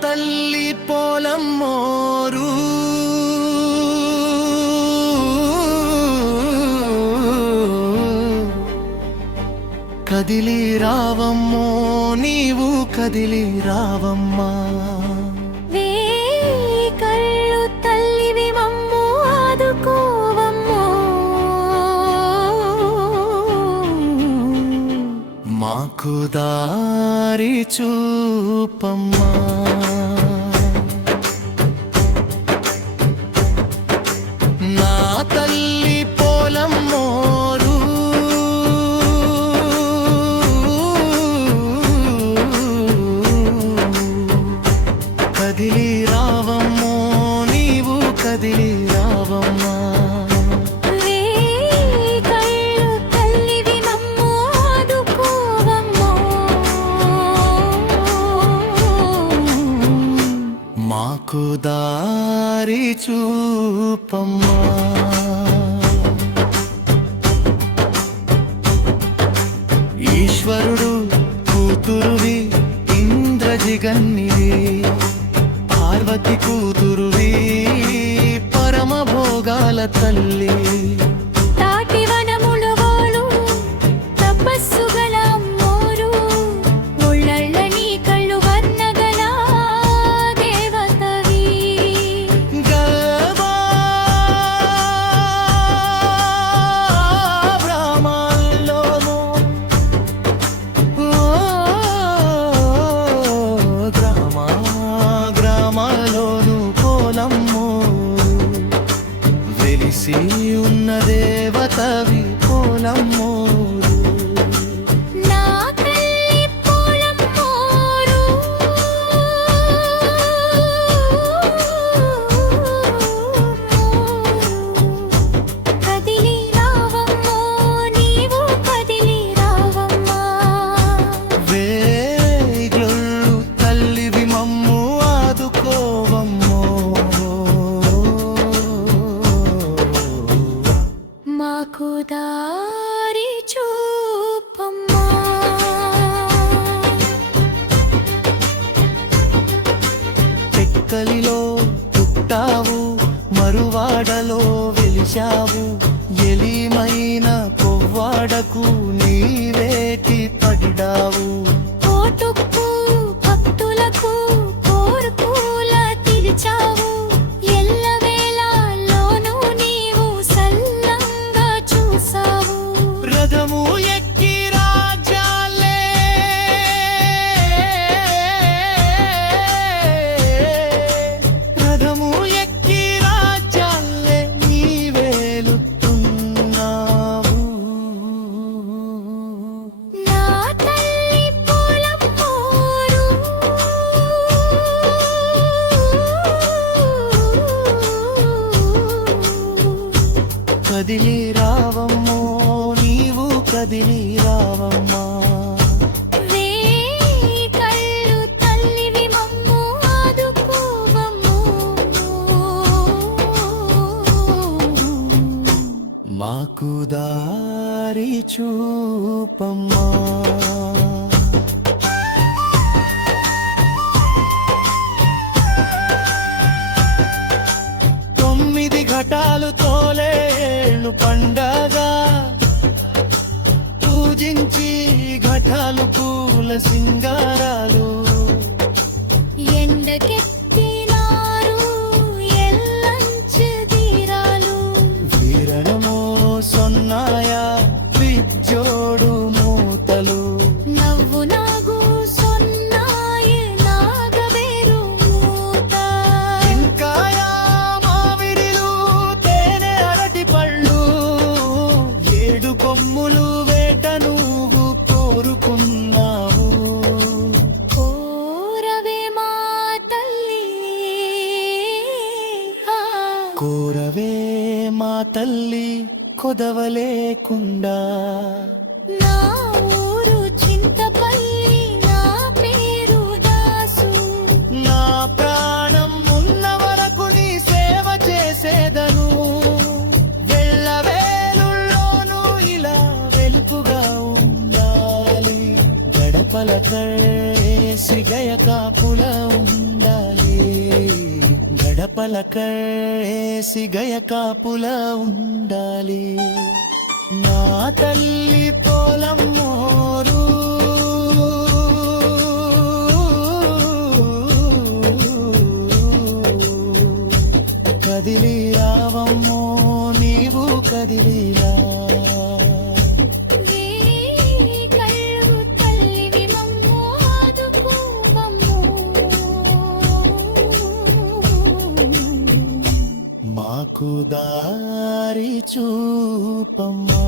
తల్లి పొలం మోరు కదిలి రావమ్మో నీవు కదిలి రావమ్మా కళ్ళు తల్లివి మమ్ము ఆదుకోవమ్మో మాకు దారి చూపమ్మా నా తల్లి పొలం మోరు కదిలి రావమ్మో నీవు కదిలి రావమ్మా కళ్ళు తల్లివి మమ్ము ఆదుకోవమ్మో మాకు దారి చూపమ్మా ఈశ్వరుడు కూతురువి ఇంద్రజిగన్నివి పార్వతి కూతురువి పరమ భోగాల తల్లి తాటి వనములు గోలు తపస్సు గల అమ్మోరు ఒళ్ళళ్ళ నీ కళ్ళు వర్ణగల దేవతవి గల్వా గ్రామాల్లోనూ గ్రామాల్లోనూ పొలమ్మో వెలిసి ఉన్న దేవతవి పొలమ్మో నా తల్లి పొలం మోరు కదిలి రావమ్మో నీవు కదిలి రావమ్మా వేగుళ్ళు తల్లివి మమ్ము ఆదుకోవమ్మో మాకు దారి చూపమ్మా టెక్కలిలో పుట్టావు మరువాడలో వెలిశావు ఎలిమైన కొవ్వాడకు నీవేటి పడిడావు కోటుకు భక్తులకు కోరుకూల తీర్చావు ఎల్లవేళలోనూ నీవు సల్లంగా చూసావు రథము ఎక్కి రాజాలే రథము ఎక్కి రాజాలే నీవేలుతున్నావు నా తల్లి పొలం మోరు కదిలి రావమ్మో నీవు కదిలి రావమ్మా కళ్ళు తల్లివి మమ్ము ఆదుకోవమ్మో మాకు దారి చూపమ్మా తొమ్మిది ఘటాలు తోలేళ్ళు పండగ పూజించి ఘటాలు పూల సింగారాలు ఎండకెత్తినారు ఎల్లంచు తీరాలు వీరణమో సొన్నాయ విజ్జోడు మూతలు నవ్వు నాగు సొన్నాయి నాగవేరు మూత ఇంకాయ మామిడిలు తేనె అరటి పళ్ళు ఏడు కొమ్ములు వేట నువ్వు కోరుకున్నావు కోరవే మా తల్లి కోరవే మా తల్లి కొదవలేకుండా నా ఊరు చింతపల్లి నా పేరు దాసు నా ప్రాణం ఉన్న వరకు నీ సేవ చేసేదను వెళ్ళవేలుల్లోనూ ఇలా వెలుపుగా ఉండాలి గడపల సిగయ కాపుల ఉండాలి గడపలకే సిగయ కాపుల ఉండాలి నా తల్లి పోలమ్మోరు కదిలి రావమ్మో నీవు కదిలిరా వేయి కళ్ళు తల్లివి మమ్ము ఆదుకోవమ్ము. మాకు దారి చూపమ్మా